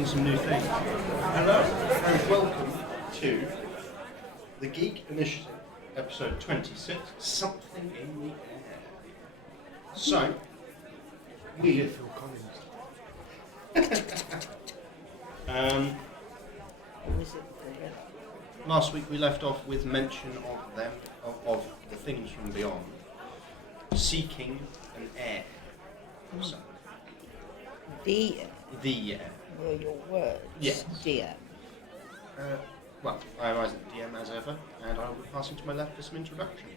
testing some new things. Hello and welcome to the Geek Initiative, episode 26, Something in the Air. So, we... Phil Collins. Last week we left off with mention of them, of the things from beyond, seeking an heir. So, The the were your words, Yes. DM. Well, I rise at the DM as ever, and I will be passing to my left for some introduction.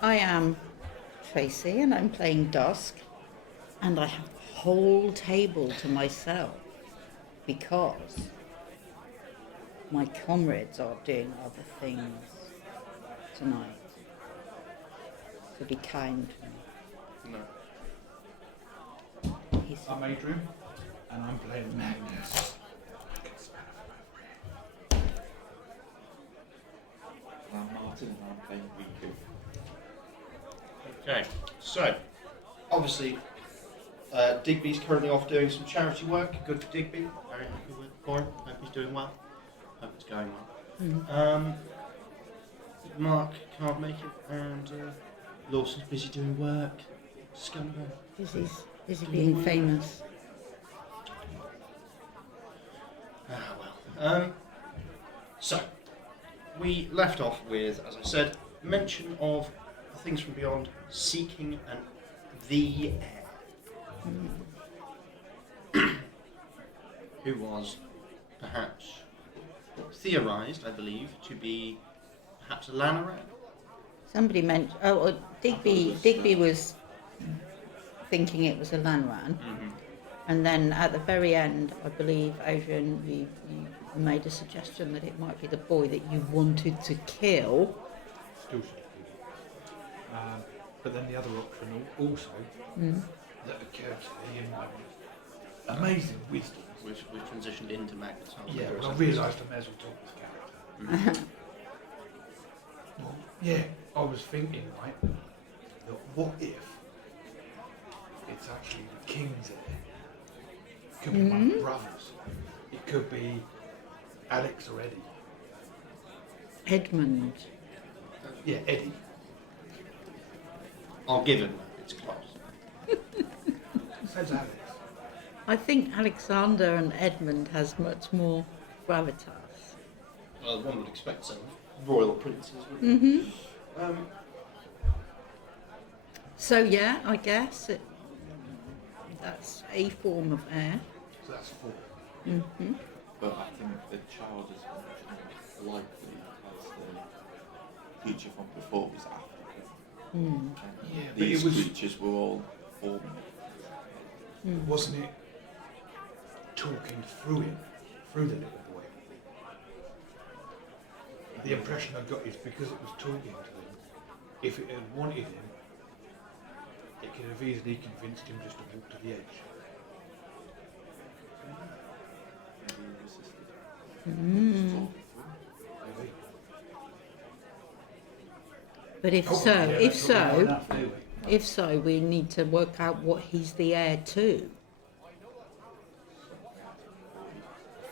I am Tracy, and I'm playing Dusk, and I have the whole table to myself because my comrades are doing other things tonight. So be kind to me. No. I'm Adrian, and I'm playing Magnus. I'm Martin and I'm playing Rhi-koo. Okay, so, obviously, Digby's currently off doing some charity work. Good for Digby. Very happy for him. Hope he's doing well. Hope it's going well. Mark can't make it, and Lawson's busy doing work. Scumbag. Busy being famous. So, we left off with, as I said, mention of things from beyond, seeking the heir. Who was perhaps theorised, I believe, to be perhaps a Lanaran. Somebody mentioned. Digby was thinking it was a Lanran. Mm-hmm. And then at the very end, I believe, Adrian, you made a suggestion that it might be the boy that you wanted to kill. Still should be. But then the other option also that occurred to me in my amazing wisdom. Which transitioned into Magnus. Yeah, but I realised I may as well talk this character. Well, yeah, I was thinking, right, that what if it's actually the king's heir? It could be one of the brothers. It could be Alex or Eddie. Edmund. Yeah, Eddie. I'll give him that, it's close. Says Alex. I think Alexander and Edmund has much more gravitas. Well, one would expect so. Royal princes, wouldn't you? So yeah, I guess that's a form of heir. So that's 4. But I think the child is much more likely as the creature from before was African. And Yeah, but these it was- creatures were all formed. Wasn't it talking through him, through the little boy? The impression I got is because it was talking to him, if it had wanted him, it could have easily convinced him just to walk to the edge. Maybe he resisted. Just talking through. Maybe. But if Oh, yeah, that's not well enough, do we? if so, we need to work out what he's the heir to.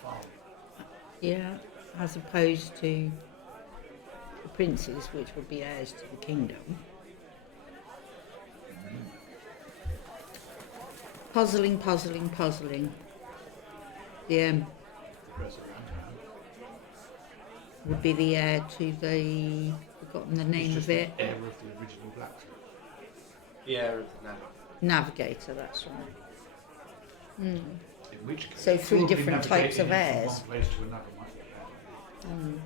Fine. Yeah, as opposed to the princes, which would be heirs to the kingdom. Puzzling. The Press around. would be the heir to the, forgotten the name He's of just it, the heir of the original blacksmith. Yeah, of the Nav. navigator, that's right. In which case, So 3 probably different types of navigating him heirs. from one place to another might be handy.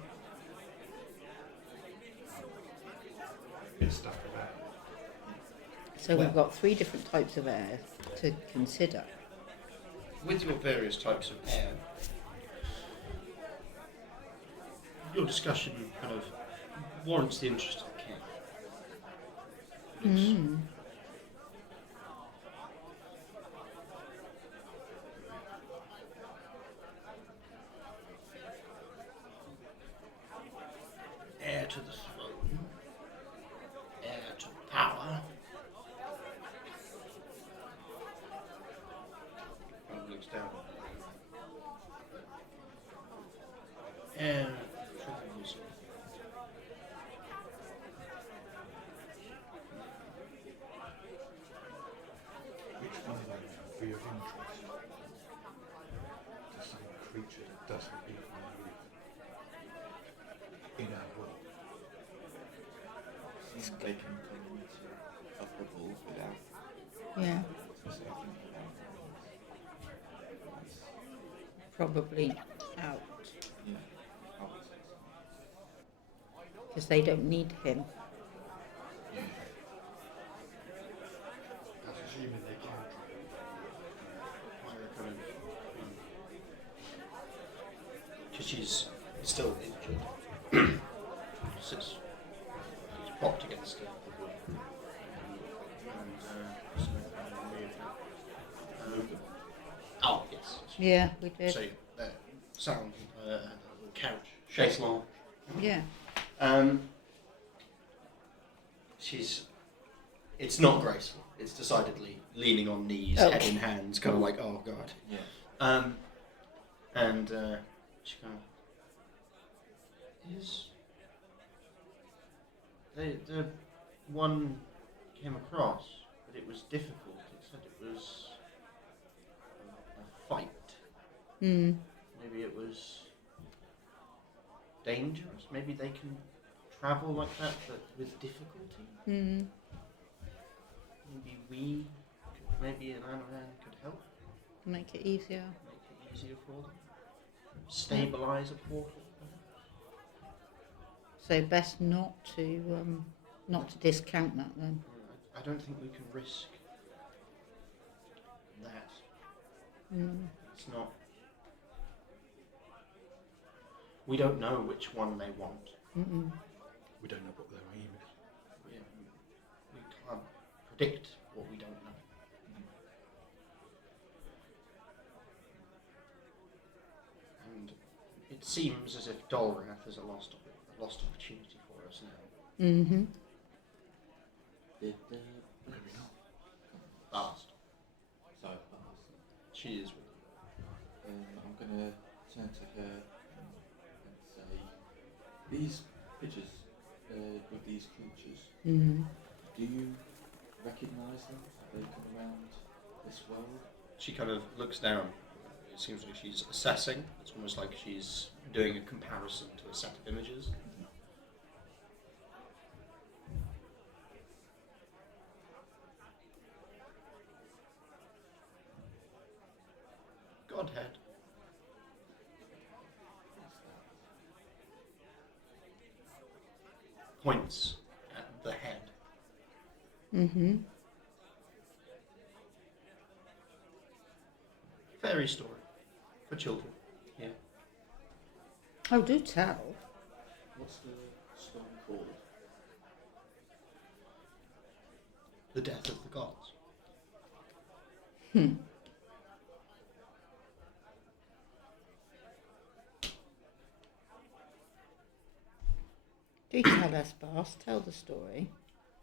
Bit stuck with that. So we've got 3 different types of heirs to consider. With your various types of heir, your discussion kind of warrants the interest of the king. Because heir to the throne, heir to power. Looks down. And Which one of them would be of interest to some creature that doesn't even live in our world? I think they can come into upper walls without Yeah, something without nice. probably out Yeah. Out. because they don't need him. Yeah. That's assuming they can travel. because she's still injured. She's propped against it. Oh, yes. Yeah, we did. So, sound, carriage, chaise lounge. Yeah. It's not graceful. It's decidedly leaning on knees, head in hands, kind of like, oh god. Yeah. And she kind of the one came across, but it was difficult. It said it was a fight. Mm. Maybe it was dangerous. Maybe they can travel like that, but with difficulty. Mm. Maybe an Anaran could help. Make it easier. Make it easier for them. Stabilize a portal. So best not to discount that then. I don't think we can risk that. Mm. It's not. We don't know which one they want. Mm-mm. We don't know what their aim is. We can't predict what we don't know. And it seems as if Dolrath is a lost opportunity for us now. Mm-hmm. Did Maybe not. Fast. So She is with you. I'm gonna turn to her and say, these pictures with these creatures, Mm-hmm. do you recognise them? Have they come around this world? She kind of looks down. It seems like she's assessing. It's almost like she's doing a comparison to a set of images. Godhead. Points at the head. Mm-hmm. Fairy story for children. Yeah. Oh, do tell. What's the stone called? The death of the gods. Hmm. Do tell us, boss. Tell the story.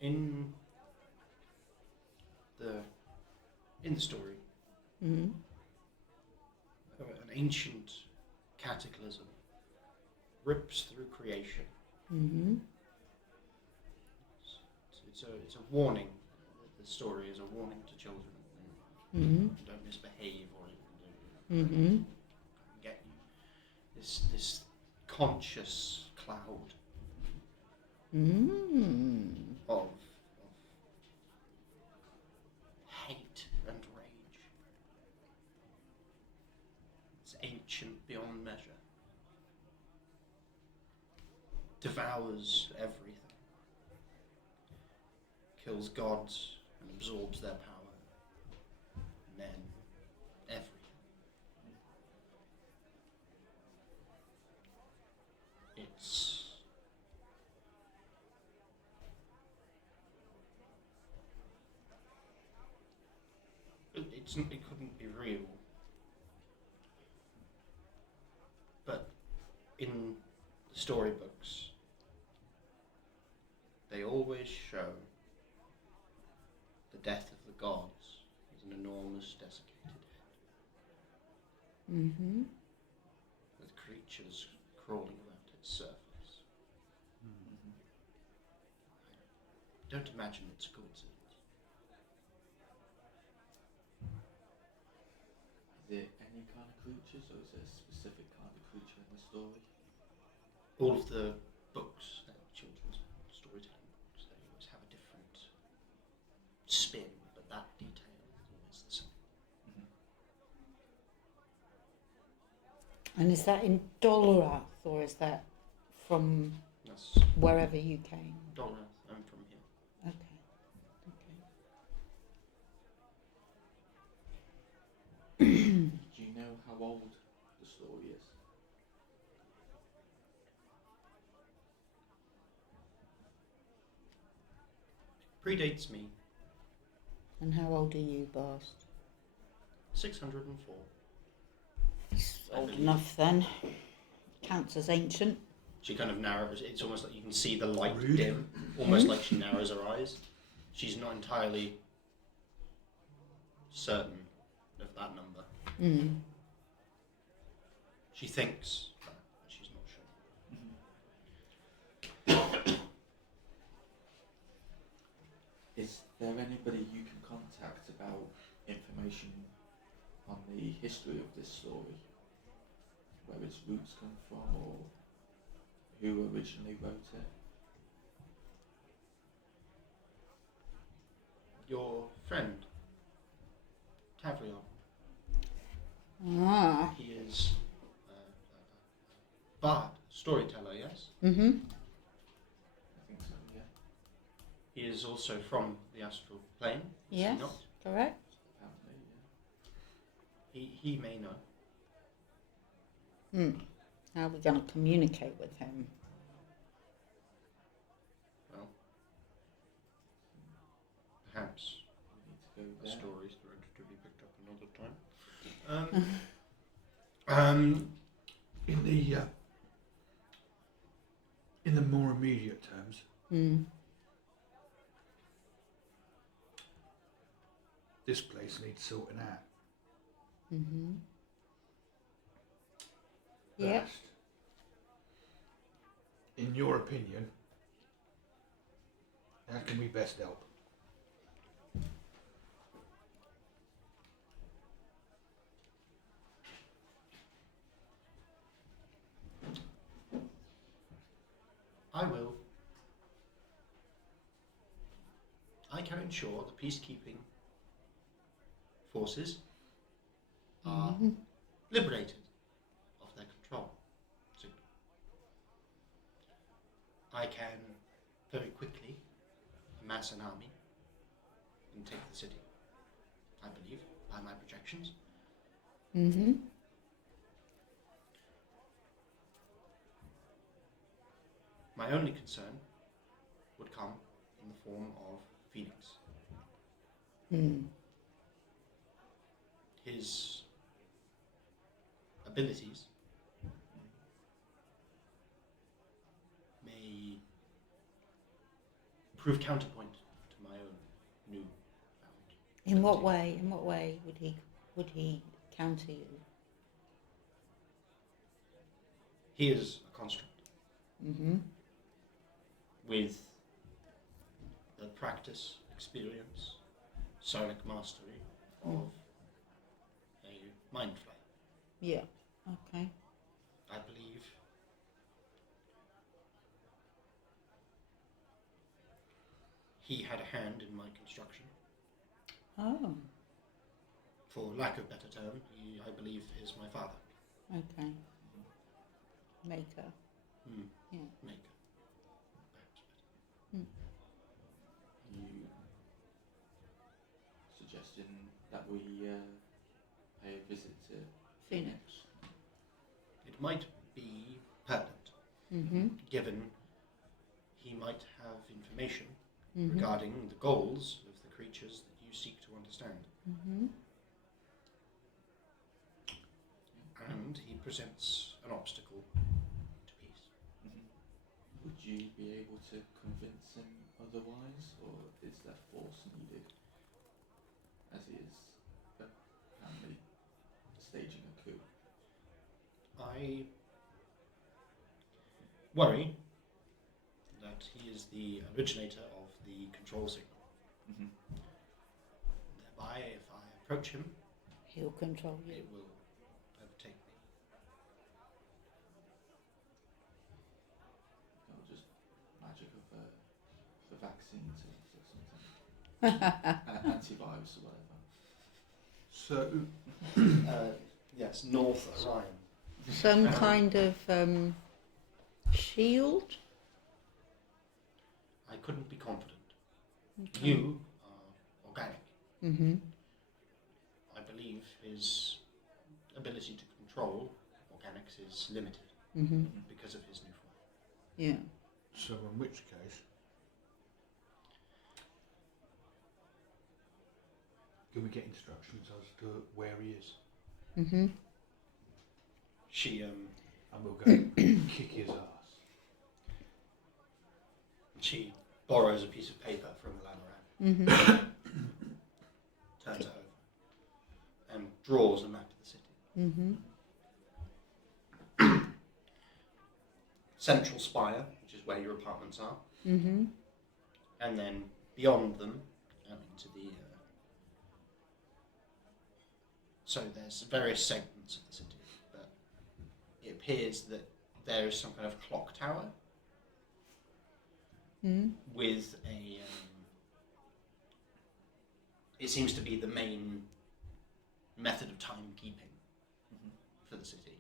In the story, Mm-hmm. an ancient cataclysm rips through creation. Mm-hmm. It's a warning. The story is a warning to children. Mm-hmm. Don't misbehave or Mm-hmm. get you. This conscious cloud Mm. of hate and rage. It's ancient beyond measure. Devours everything. Kills gods and absorbs their power. Men. Everything. It couldn't be real. But in the storybooks, they always show the death of the gods as an enormous desiccated head, Mm-hmm. with creatures crawling around its surface. Don't imagine it's a coincidence. Is there any kind of creatures, or is there a specific kind of creature in the story? All of the books, children's storytelling books, they always have a different spin, but that detail is always the same. And is that in Dolorath, or is that from That's wherever you came? Dolorath. I'm from here. Okay. Do you know how old the story is? Predates me. And how old are you, Bast? 604. He's I old believe. enough then. Counts as ancient. She kind of narrows. It's almost like you can see the light Rude. dim. Almost like she narrows her eyes. She's not entirely certain of that number. Mm. She thinks, but she's not sure. Is there anybody you can contact about information on the history of this story? Where its roots come from, or who originally wrote it? Your friend, Tavrion, Ah. he is bard, storyteller, yes? Mm-hmm. I think so, yeah. He is also from the astral plane, is Yes, he not? correct. Apparently, yeah. He may know. How are we going to communicate with him? Well, perhaps We need to the go there. stories are to be picked up another time. In the more immediate terms, this place needs sorting out. Mm-hmm. Yep. First, in your opinion, how can we best help? I can ensure the peacekeeping forces are liberated of their control. So I can very quickly amass an army and take the city, I believe, by my projections. Mm-hmm. My only concern would come in the form of Phoenix. His abilities may prove counterpoint to my own new found. In what way? In what way would he counter you? He is a construct Mm-hmm. with the practice, experience, psionic mastery of a mind flayer. Yeah. Okay. I believe he had a hand in my construction. Oh. For lack of a better term, he, I believe, is my father. Okay. Maker. Yeah. Maker. Perhaps better. You suggesting that we pay a visit to Phoenix. It might be pertinent, Mm-hmm. given he might have information Mm-hmm. regarding the goals of the creatures that you seek to understand. Mm-hmm. And he presents an obstacle to peace. Would you be able to convince him otherwise, or is there force needed, as he is apparently staging a coup? I worry that he is the originator of the control signal. Mm-hmm. Thereby, if I approach him, He'll control you. it will overtake me. Or just magic of the vaccines or something. Antivirus or whatever. So, Yes, North Orion. Some kind of shield? I couldn't be confident. Okay. You are organic. Mm-hmm. I believe his ability to control organics is limited Mm-hmm. because of his new form. Yeah. so in which case, can we get instructions as to where he is? Mm-hmm. She And we'll go kick his ass. she borrows a piece of paper from the Lamaran, Mm-hmm. turns it over, and draws a map of the city. Mm-hmm. Central spire, which is where your apartments are, Mm-hmm. and then beyond them, out into the. So there's various segments of the city, but it appears that there is some kind of clock tower Mm-hmm. with a. It seems to be the main method of timekeeping for the city.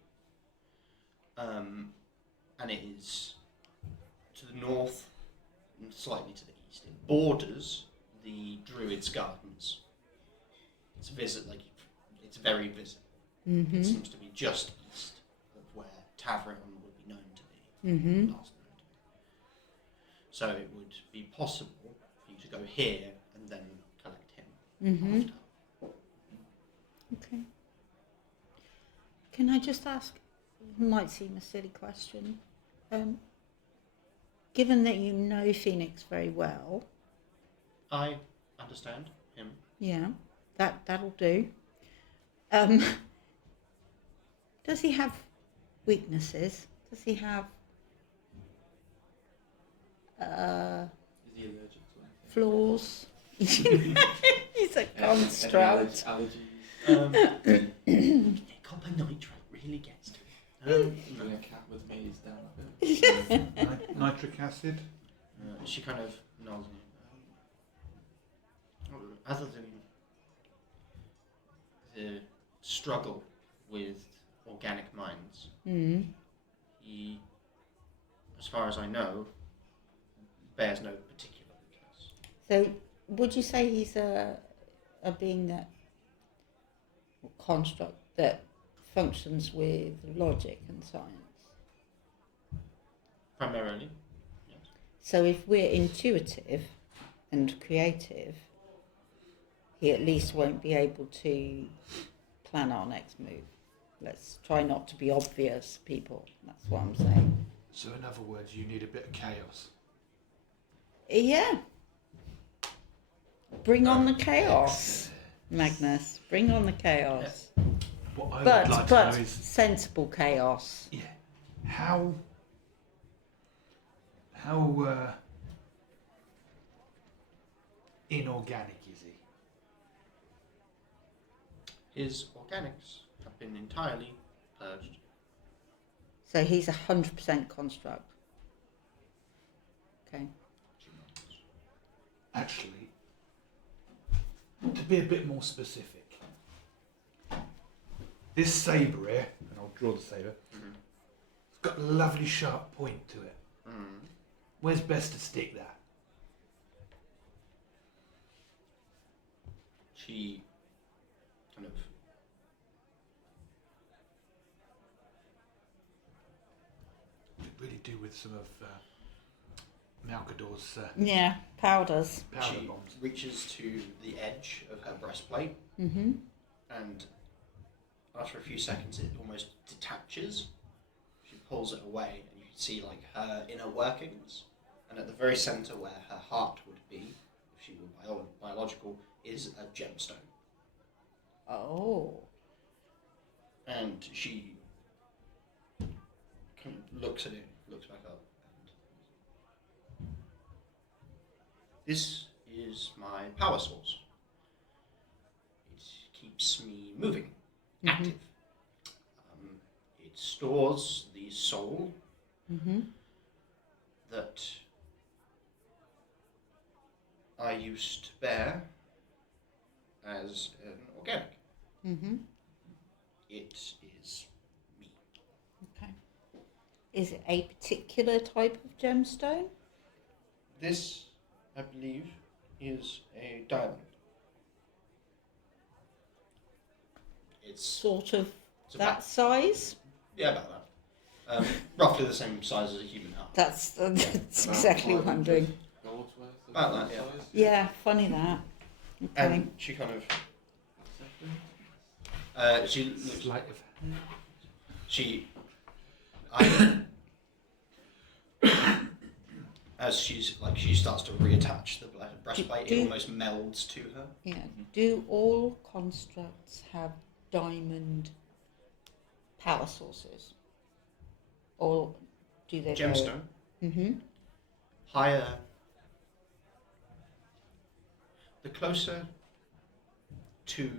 And it is to the north and slightly to the east. It borders the Druids' gardens. It's it's very visible. Mm-hmm. It seems to be just east of where Tavern would be known to be. Mm-hmm. Last known to be. So it would be possible for you to go here and then collect him Mm-hmm. after. Okay. Can I just ask, might seem a silly question, given that you know Phoenix very well, I understand him. yeah, that'll do. Does he have weaknesses? Does he have Is he allergic to anything? flaws? He's a construct. Allergies. Copper nitrate really gets to him. Doing a cat with me is down a bit. Nitric acid? She kind of nods. Other than the struggle with organic minds, Mm. he, as far as I know, bears no particular weakness. So, would you say he's a being that, or construct that functions with logic and science? Primarily, yes. So, if we're intuitive and creative, he at least won't be able to plan our next move. Let's try not to be obvious, people. That's what I'm saying. So in other words, you need a bit of chaos. Yeah. Bring on the chaos, Magnus. Bring on the chaos. What I would But like to know is, sensible chaos. yeah, how inorganic is he? His organics have been entirely purged. So he's 100% construct. Okay. Actually, to be a bit more specific, this sabre here, and I'll draw the sabre, it's got a lovely sharp point to it. Where's best to stick that? She kind of Could really do with some of Malcador's Yeah, powders. powder she bombs. reaches to the edge of her breastplate, Mm-hmm. and after a few seconds, it almost detaches. She pulls it away, and you can see like her inner workings. And at the very center, where her heart would be, if she were biological, is a gemstone. Oh. And she kind of looks at it, looks back up. This is my power source. It keeps me moving, active. It stores the soul that I used to bear as an organic. It is me. Okay. Is it a particular type of gemstone? This, I believe, is a diamond. It's Sort of it's that about, size? yeah, about that. Roughly the same size as a human heart. That's About exactly what I'm doing. Gold's worth of About gold that, yeah. size? Yeah, funny that. Okay. And she kind of she looks Sleight of hand. she as she starts to reattach the breastplate, it almost melds to her. Yeah. Do all constructs have diamond power sources? Or do they Gemstone. Mm-hmm. Higher. The closer to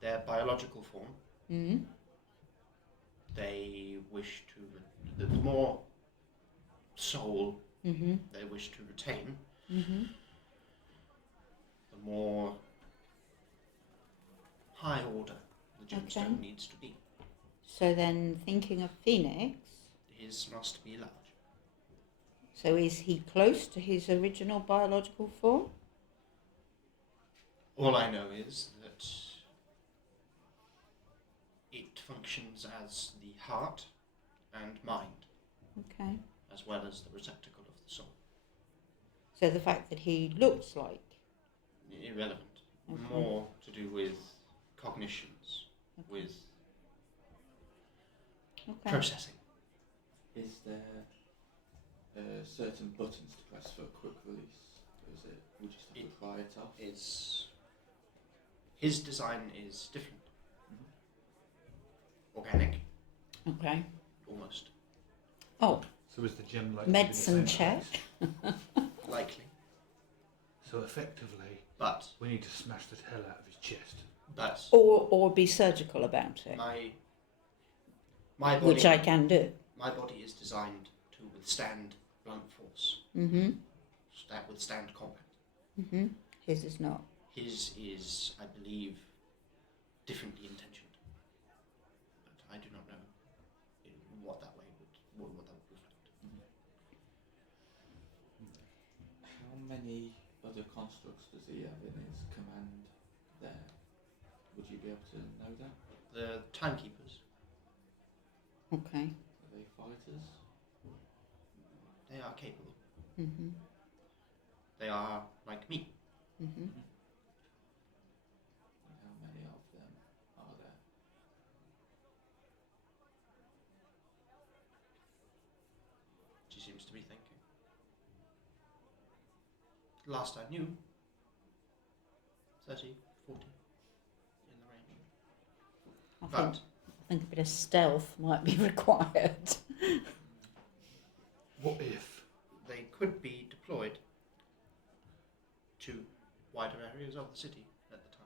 their biological form, Mm-hmm. they wish to. The more soul Mm-hmm. they wish to retain, Mm-hmm. the more high order the gemstone Okay. needs to be. So then, thinking of Phoenix, His must be large. so is he close to his original biological form? All I know is that it functions as the heart and mind, Okay. as well as the receptacle of the soul. So the fact that he looks like. Irrelevant. Okay. More to do with cognitions, with Okay. processing. Is there certain buttons to press for a quick release? Or is it, we just have to pry it off? His design is different. Organic, Okay. almost. Oh, So is the gem like medicine check. Likely. So effectively, But we need to smash the hell out of his chest. Or be surgical about it, my body, which I can do. my body is designed to withstand blunt force, Mm-hmm. withstand combat. Mm-hmm. His is not. His is, I believe, differently intentioned, but I do not know what that way what that would reflect. How many other constructs does he have in his command there? Would you be able to know that? The timekeepers, Okay. Are they fighters? they are capable. Mm-hmm. They are like me. Mm-hmm. And how many of them are there? She seems to be thinking. Last I knew, 30, 40 in the range. I think a bit of stealth might be required. What if? They could be deployed to wider areas of the city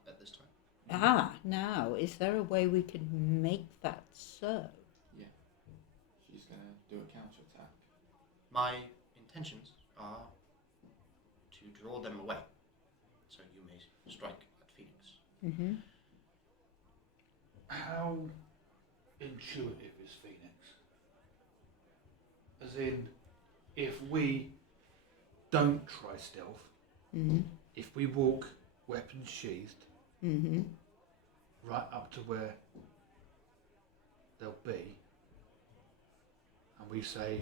at this time. Now, is there a way we could make that so? Yeah. She's going to do a counterattack. My intentions are to draw them away, so you may strike at Phoenix. Mm-hmm. How intuitive is Phoenix? As in, if we don't try stealth, Mm-hmm. if we walk weapons sheathed Mm-hmm. right up to where they'll be, and we say,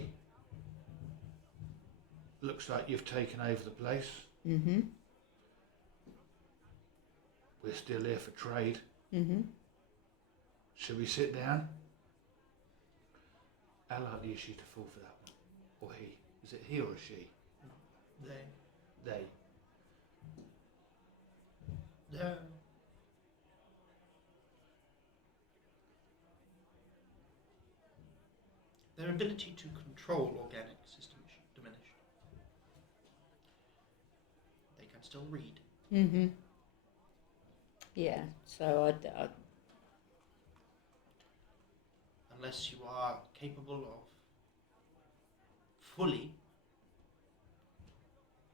looks like you've taken over the place, Mm-hmm. we're still here for trade, Mm-hmm. should we sit down? How likely is she to fall for that one? Or he? Is it he or she? They. Their ability to control organics is diminished. still read. Mm-hmm. Yeah, so Unless you are capable of fully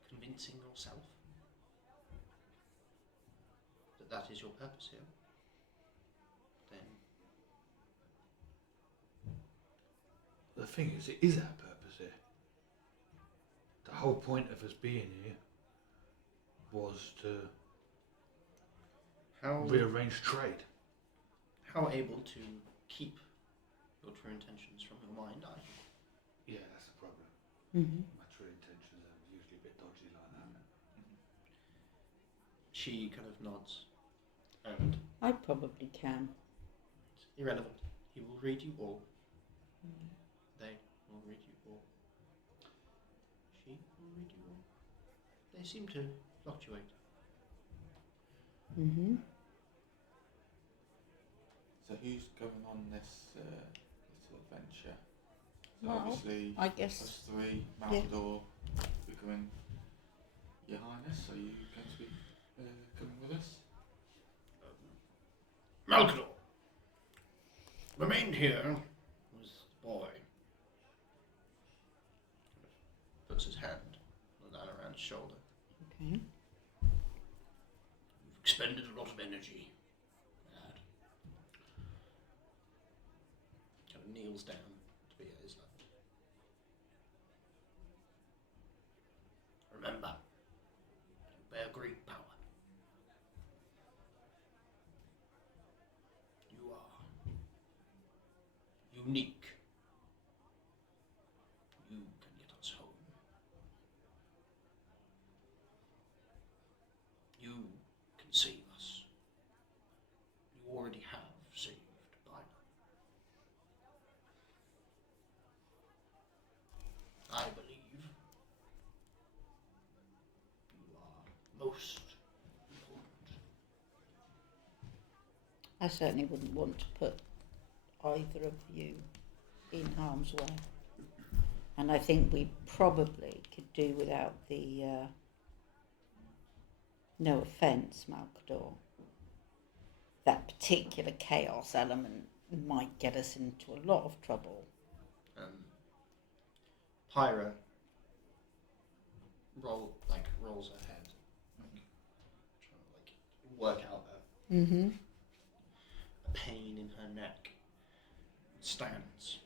convincing yourself that is your purpose here, then The thing is, it is our purpose here. The whole point of us being here was to rearrange trade. how able to keep your true intentions from your mind are you? Yeah, that's the problem. Mm-hmm. My true intentions are usually a bit dodgy like that. She kind of nods, and I probably can. it's irrelevant. He will read you all. They will read you all. She will read you all. They seem to fluctuate. Mm-hmm. So who's going on this little adventure? So Well, obviously, I guess. us three, Yeah. Malkador, we're going. Your Highness, are you going to be coming with us? Malkador remained here with the boy. Puts his hand down around his shoulder. Okay. You've expended a lot of energy, lad. Kind of kneels down to be at his left. Remember, you bear great power. You are unique. You can get us home. You can save us. You already have saved by now. I believe you are most important. I certainly wouldn't want to put either of you in harm's way. And I think we probably could do without the, no offence, Malkador, that particular chaos element might get us into a lot of trouble. Pyra rolls her head, trying to work out Mm-hmm. a pain in her neck. Stands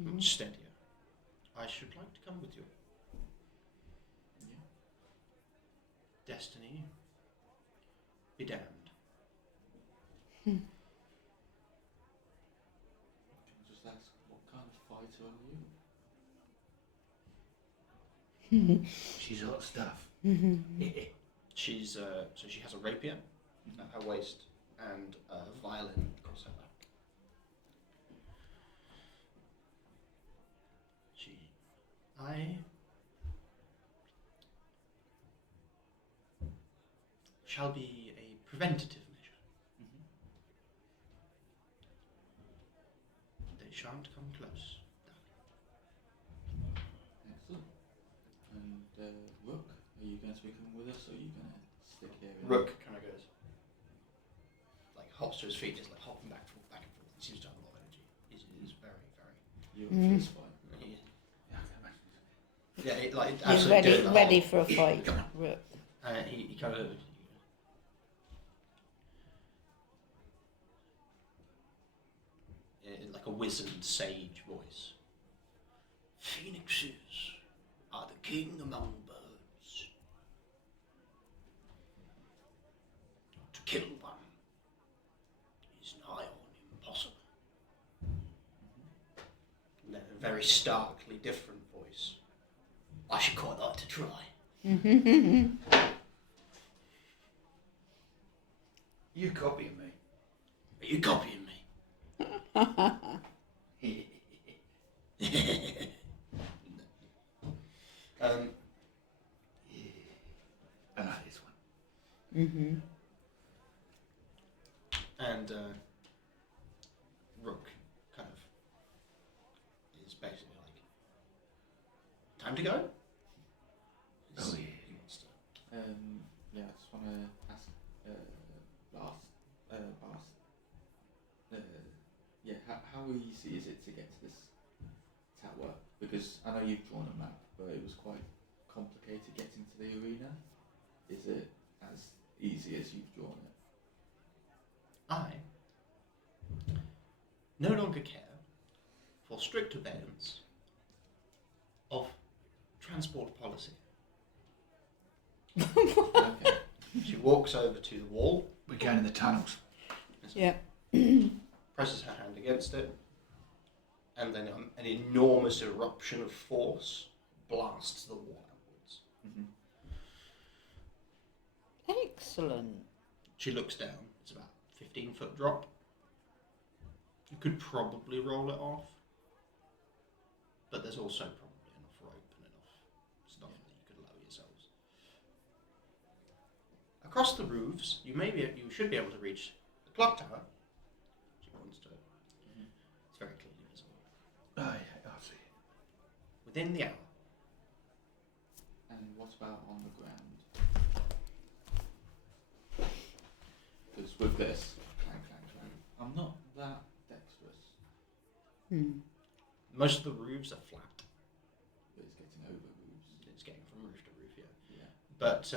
Mm-hmm. much steadier. I should like to come with you. Yeah. Destiny be damned. Can I just ask, what kind of fighter are you? She's hot stuff. Mm-hmm. She's so she has a rapier at her waist and a violin across her back. I shall be a preventative measure. They shan't come close. Excellent. And Rook, are you going to be coming with us, or are you going to stick here? Rook kind of goes, hops to his feet, just hopping back and forth. He seems to have a lot of energy. He's very, very. You're a fist fight. Yeah, He's absolutely doing the ready whole- for a fight. Rook. he kind of. In like a wizened sage voice. Phoenixes are the king among birds. To kill one is nigh on impossible. And then a very starkly different voice. I should quite like to try. You copying me? Are you copying me? I like this one. Mm-hmm. And Rook kind of is basically like, time to go? Oh, yeah. He wants to. How easy is it to get to this tower? Because I know you've drawn a map, but it was quite complicated getting to the arena. Is it as easy as you've drawn it? I no longer care for strict abeyance of transport policy. Okay. She walks over to the wall, We're going in the tunnels. Yeah. presses her hand against it, and then an enormous eruption of force blasts the wall outwards. Mm-hmm. Excellent. She looks down. It's about a 15-foot drop. You could probably roll it off, but there's also probably enough rope and enough stuff that you could lower yourselves. Across the roofs, you should be able to reach the clock tower. She points to it. Mm-hmm. It's very clearly visible. I see. Within the hour. And what about on the ground? Because with this, clang, clang, clang, I'm not that dexterous. Most of the roofs are flat. But it's getting over roofs. It's getting from roof to roof, yeah. Yeah. But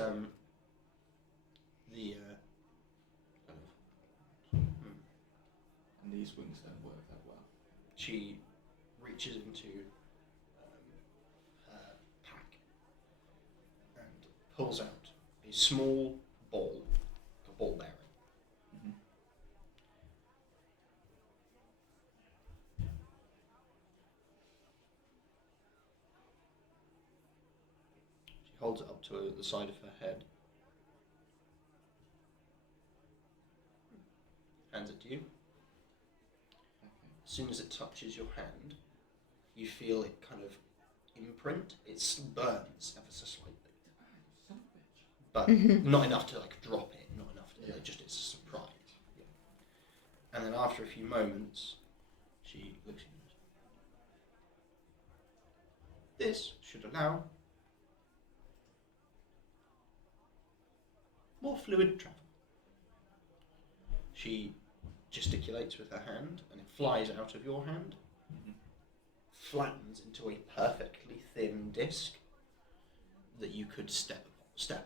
And these wings don't work that well. she reaches into her pack and pulls out a small ball, a ball bearing. Mm-hmm. She holds it up to the side of her head. Hands it to you. Okay. As soon as it touches your hand, you feel it kind of imprint. It burns ever so slightly, Son of a bitch. but not enough to like drop it. Not enough to. Yeah. Just it's a surprise. Yeah. And then after a few moments, she looks at you. This should allow more fluid travel. She gesticulates with her hand, and it flies out of your hand, Mm-hmm. flattens into a perfectly thin disc that you could step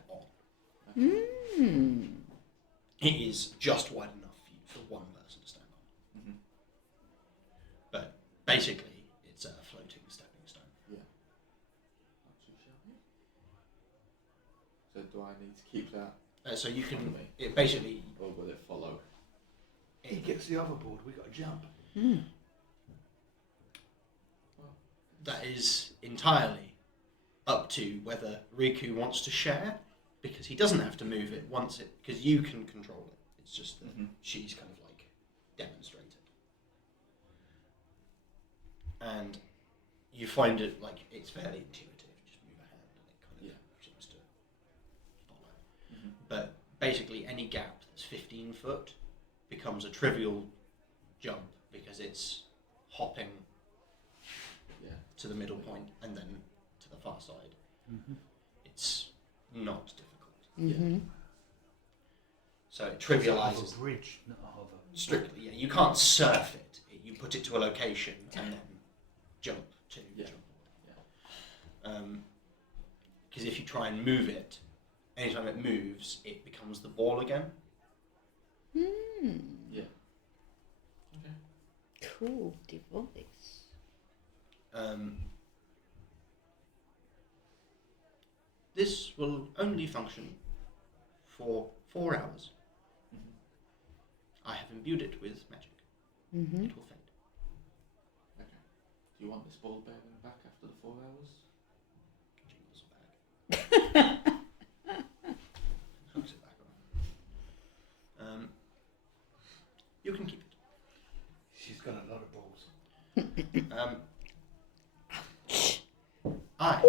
on. Mm. It is just wide enough for one person to stand on. Mm-hmm. But basically, it's a floating stepping stone. Yeah. Not too shabby. So do I need to keep that? So you can, Okay. it basically, Or will it follow? He gets the other board, we got to jump. Mm. that is entirely up to whether Rhi-koo wants to share, because he doesn't have to move it once it, because you can control it. It's just that Mhm. she's kind of like demonstrated. And you find it like it's fairly intuitive. Just move a hand and it kind of seems to follow. Mm-hmm. But basically any gap that's 15 foot becomes a trivial jump because it's hopping Yeah. to the middle point and then to the far side. Mm-hmm. It's not difficult. Mm-hmm. So it It's a trivializes bridge, not a hover. strictly. Yeah, you can't surf it. You put it to a location and then jump to Yeah. jump away. Because if you try and move it, anytime it moves, it becomes the ball again. Mm. Yeah. Okay. Cool device. This will only function for 4 hours. Mm-hmm. I have imbued it with magic. Mm-hmm. It will fade. Okay. Do you want this ball bearing back after the 4 hours? Jingles back. Hooks it back on. You can keep it. She's got a lot of balls. I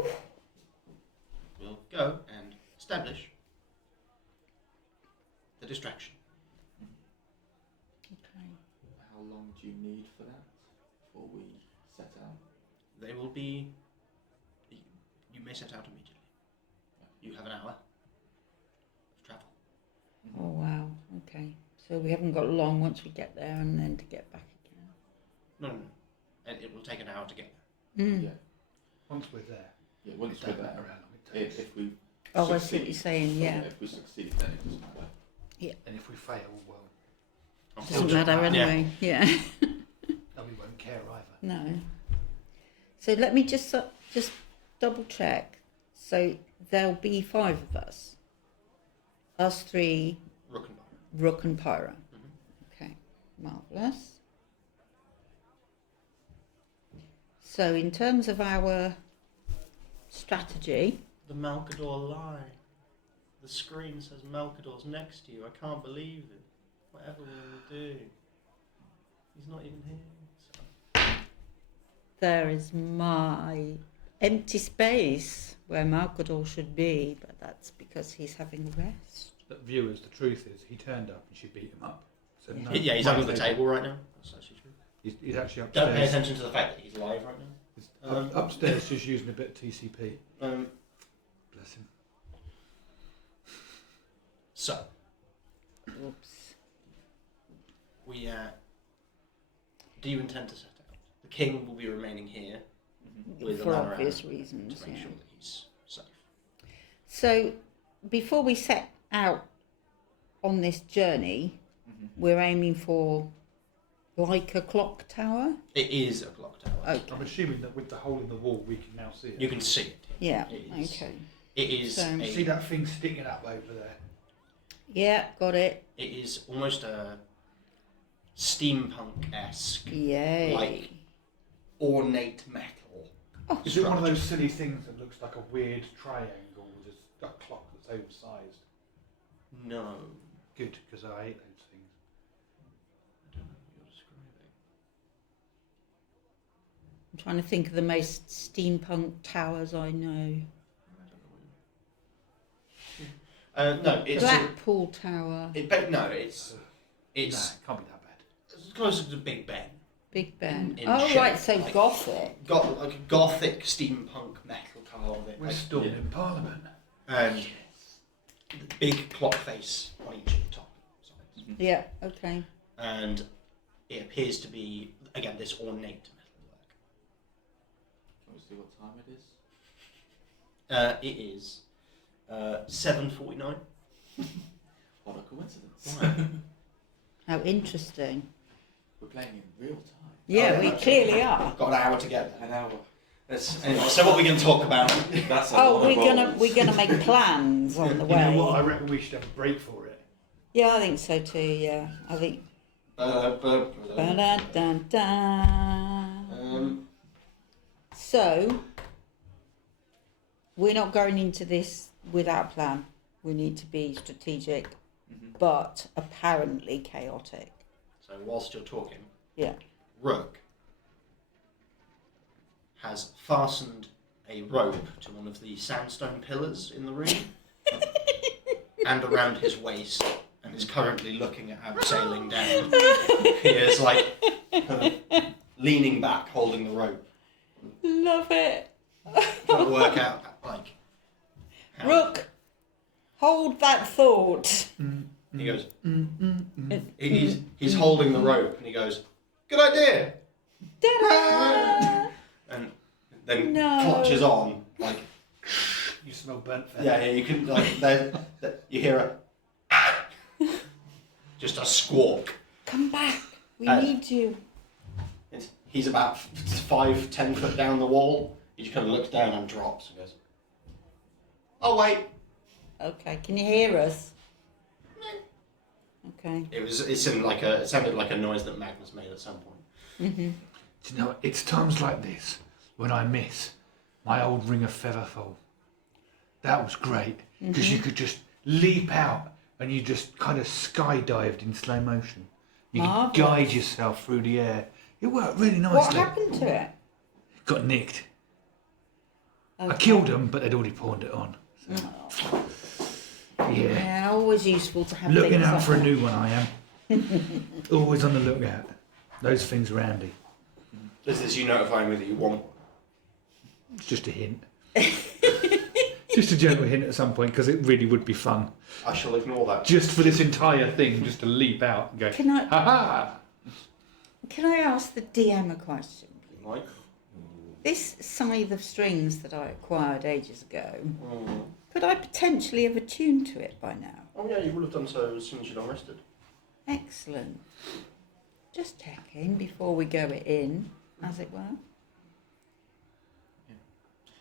will go and establish the distraction. Okay. How long do you need for that before we set out? They will be. You may set out immediately. You have an hour of travel. So we haven't got long once we get there and then to get back again. No. And it will take an hour to get there. Mm. Yeah. Once we're there, Yeah, once it we're doesn't matter there, how long it takes. if we Oh, I see what succeed, you're saying, yeah. if we succeed, then it doesn't matter. And if we fail, well, Doesn't matter anyway, yeah. no, we won't care either. No. So let me just double check. So there'll be 5 of us. Us 3, Rook and Pyro. Rook and Pyro. Mhm. Okay, marvellous. So in terms of our strategy, The Malkador lie. The screen says Malkador's next to you. I can't believe it. Whatever we'll do. He's not even here. So. there is my empty space where Malkador should be, but that's because he's having a rest. But viewers, the truth is, he turned up and she beat him up. So Yeah. no, Yeah, he's under the table right now. That's actually true. He's actually Don't pay upstairs. attention to the fact that he's live right now. He's upstairs, just using a bit of TCP. Bless him. So, Oops. we do you intend to set out? The king will be remaining here with For a man obvious around reasons, to make yeah. sure that he's safe. So before we set out on this journey, we're aiming for like a clock tower. It is a clock tower. Okay. I'm assuming that with the hole in the wall, we can now see it. You can see it. Yeah. It is. Okay. It is. So- See that thing sticking up over there? Yeah, got it. It is almost a steampunk-esque, Yay. like ornate metal. Oh. Is it one of those silly things that looks like a weird triangle with a clock that's oversized? No. Good, because I hate those things. I don't know what you're describing. I'm trying to think of the most steampunk towers I know. No, it's Blackpool Tower, no, it's Nah, it's it can't be that bad. it's closer to Big Ben. Big Ben. in Oh, shape, right, so like- Gothic. Got like a gothic steampunk metal tower that We're like, storming in Parliament. and the big clock face on each of the top sides. Yeah, okay. And it appears to be again this ornate metalwork. Can we see what time it is? It is 7:49. What a coincidence. Right. How interesting. We're playing in real time. Yeah, Oh, we that's clearly right. are. Got an hour to get there. An hour. Anyway, so what are we going to talk about? That's a Oh, lot of rolls. we're gonna make plans on the You way. know what? I reckon we should have a break for it. Yeah, I think so too. Yeah, I think. Ba-da-dun-dun. So we're not going into this without a plan. We need to be strategic, but apparently chaotic. So whilst you're talking, Yeah. Rook has fastened a rope to one of the sandstone pillars in the room and around his waist, and is currently looking at abseiling down. He is like leaning back, holding the rope, Love it. trying to work out like how- Rook, hold that thought. He goes. He's holding the rope, and he goes, "Good idea," Ta-da! and then No. clutches on like. You smell burnt feather. Yeah, you can like you hear just a squawk. Come back. We Uh, need you. He's about 5-10 foot down the wall. He just kind of looks down and drops and goes, "Oh wait." Okay, can you hear us? Okay. It sounded like a noise that Magnus made at some point. Mm-hmm. Do you know, it's times like this when I miss my old ring of featherfall. That was great because you could just leap out and you just kind of skydived in slow motion. You could Marvellous. guide yourself through the air. It worked really What nicely. happened to it? Got nicked. Okay. I killed him, but they'd already pawned it on. Oh. Yeah. Yeah, always useful to have Looking things out like for a that. new one, I am. Always on the lookout. Those things are handy. This is you notifying me that you want one. It's just a hint. Just a gentle hint at some point, because it really would be fun. I shall ignore that. Just for this entire thing, just to leap out and go, Can I ha-ha! ask the DM a question, please? Like, This scythe of strings that I acquired ages ago, could I potentially have attuned to it by now? oh yeah, you would have done so as soon as you'd unrested. Excellent. Just checking before we go in, as it were.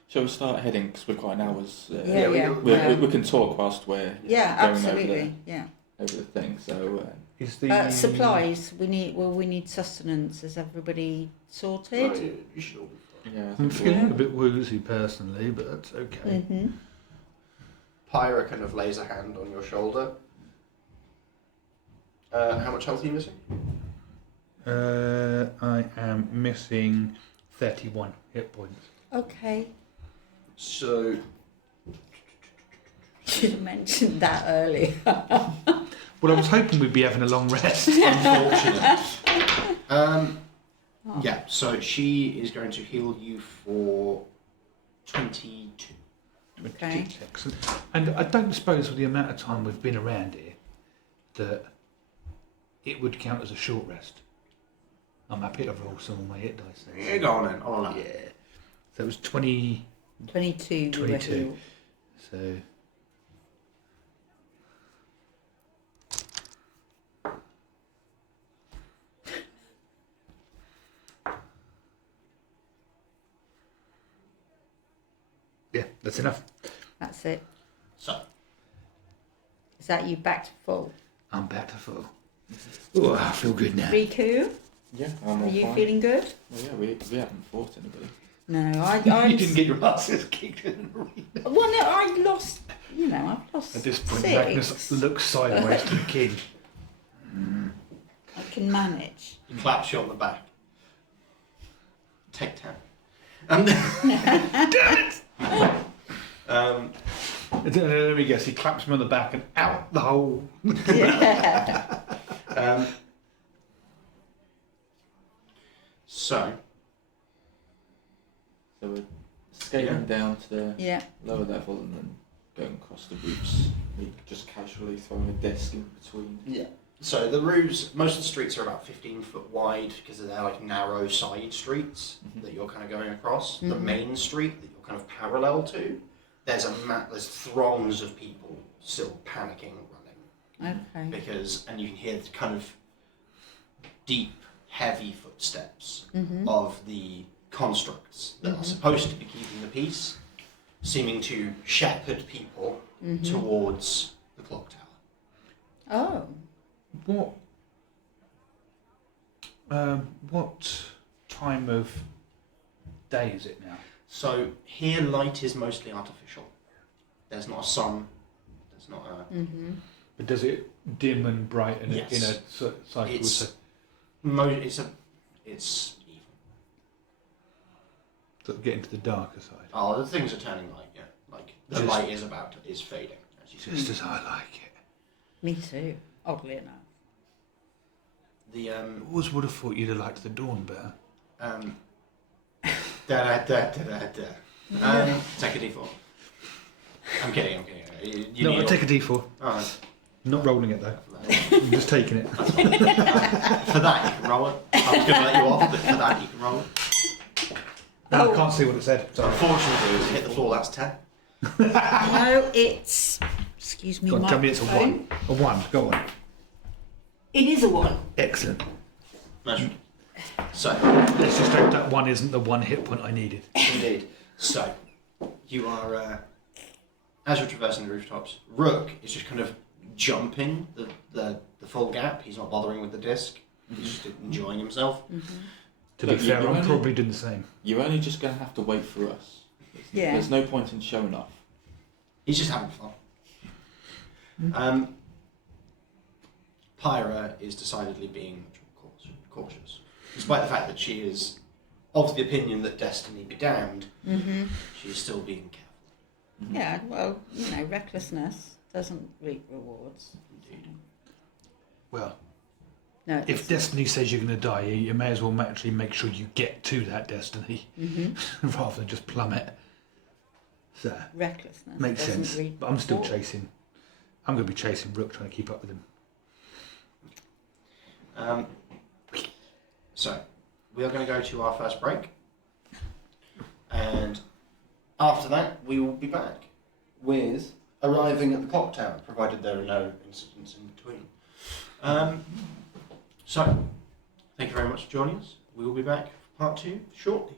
Shall we start heading? Because we've got an hour's... We can talk whilst we're Yeah, going absolutely. over the thing. So Is the Supplies. We need sustenance. Is everybody sorted? No, you should all be fine. yeah, I I'm think feeling a bit woozy personally, but that's okay. Mm-hmm. Pyra kind of lays a hand on your shoulder. How much health are you missing? I am missing 31 hit points. Okay. So, Should have mentioned that earlier. Well, I was hoping we'd be having a long rest. unfortunate. Yeah, so she is going to heal you for 22. Okay. Excellent. And I don't suppose with the amount of time we've been around here that it would count as a short rest. I'm happy to roll some of my hit dice there. Yeah, go on then. I'll allow it. Yeah. So it was 20... 22. You were 22. healed. So... Yeah, that's enough. That's it. So, Is that you back to full? I'm back to full. Oh, I feel good now. Rhi-koo, yeah, I'm are all you fine. feeling good? Well, yeah, we haven't fought anybody. No, I'm... You didn't get your asses kicked in the arena. Well, no, I lost... I've lost At this point, 6. Magnus looks sideways to the king. I can manage. he claps you on the back. Take 10. Let me guess, he claps me on the back and out the hole. Yeah. So, So we're scaling down to the Yeah. lower level and then going across the roofs. Me just casually throwing a desk in between. yeah. So the roofs, most of the streets are about 15 foot wide because they're like narrow side streets that you're kind of going across. The main street that you're kind of parallel to, there's there's throngs of people still panicking, running. Okay. Because, and you can hear the kind of deep, heavy footsteps of the constructs that are supposed to be keeping the peace, seeming to shepherd people towards the clock tower. Oh. What time of day is it now? So here light is mostly artificial. There's not a sun, there's not a... But does it dim and brighten Yes. in a cycle? It's it's even. Sort of get into the darker side. Oh, the things are turning light, yeah. Like, the Just- light is fading, as you see. Just as I like it. Me too, oddly enough. The, I always would have thought you'd have liked the dawn better. Take a d4. I'm kidding. You No, need I'll take a d4. Alright. Not rolling it though. I'm just taking it. For that, you can roll it. I was going to let you off, but for that, you can roll it. No, I can't see what it said. So Sorry. unfortunately, if you hit the floor, that's 10. No, it's... Excuse me, Go on, tell me it's a microphone. 1. A 1, go on. It is a 1. Excellent. Measured. So, Let's just hope that 1 isn't the 1 hit point I needed. indeed. So, you are, as you're traversing the rooftops, Rook is just kind of jumping the full gap. He's not bothering with the disc. He's just enjoying himself. To be Look, fair, you're I'm only- probably doing the same. You're only just going to have to wait for us. Yeah. There's no point in showing off. He's just having fun. Pyra is decidedly being cautious, despite the fact that she is of the opinion that destiny be damned. She is still being careful. Yeah, well, recklessness doesn't reap rewards. Indeed. Well, No, it if doesn't. destiny says you're going to die, you may as well actually make sure you get to that destiny rather than just plummet. So Recklessness. makes doesn't sense. read But I'm still before. chasing. I'm going to be chasing Rook, trying to keep up with him. So, we are going to go to our first break. And after that, we will be back with arriving at the clock tower, provided there are no incidents in between. So, thank you very much for joining us. We will be back for part 2 shortly.